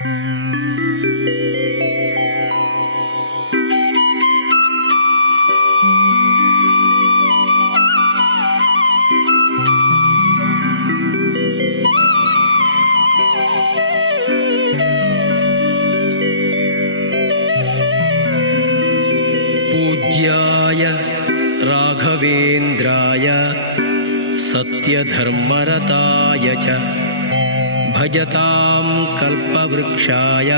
पूज्याय राघवेन्द्राय सत्यधर्मरताय च भजतां कल्पवृक्षाय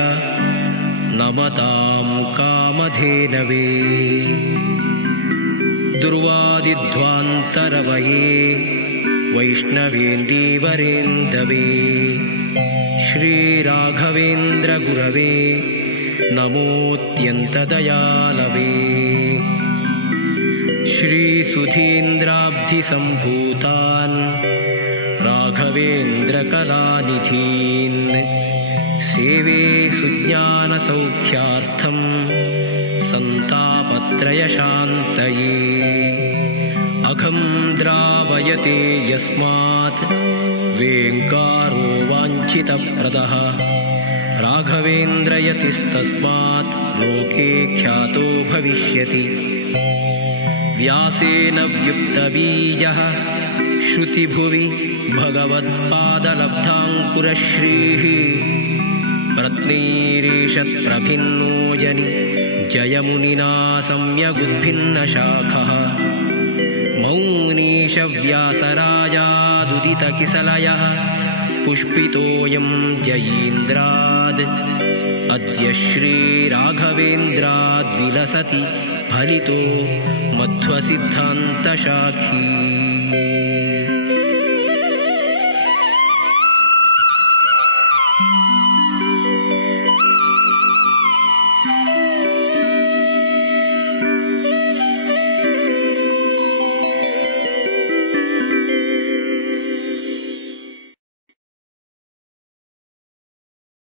नमतां कामधेनवे दुर्वादिध्वान्तरवये वैष्णवेन्दीवरेन्दवे श्रीराघवेन्द्रगुरवे नमोऽत्यन्तदयालवे श्रीसुधीन्द्राब्धिसम्भूतान् राघवेन्द्रकलानिधीन् सेवे सुज्ञानसौख्यार्थं सन्तापत्रयशान्तये अघं द्रावयते यस्मात् वेङ्कारो वाञ्छितप्रदः राघवेन्द्रयतिस्तस्मात् लोके ख्यातो भविष्यति व्यासेन व्युक्तबीजः श्रुतिभुवि भगवत्पादलब्धाङ्कुरश्रीः प्रत्नैरेषत्प्रभिन्नो जनि जयमुनिना सम्यगुद्भिन्नशाखः मौनीशव्यासराजादुदितकिसलयः पुष्पितोऽयं जयीन्द्राद् अद्य श्रीराघवेन्द्राद् विलसति फलितो मध्वसिद्धान्तशाखी।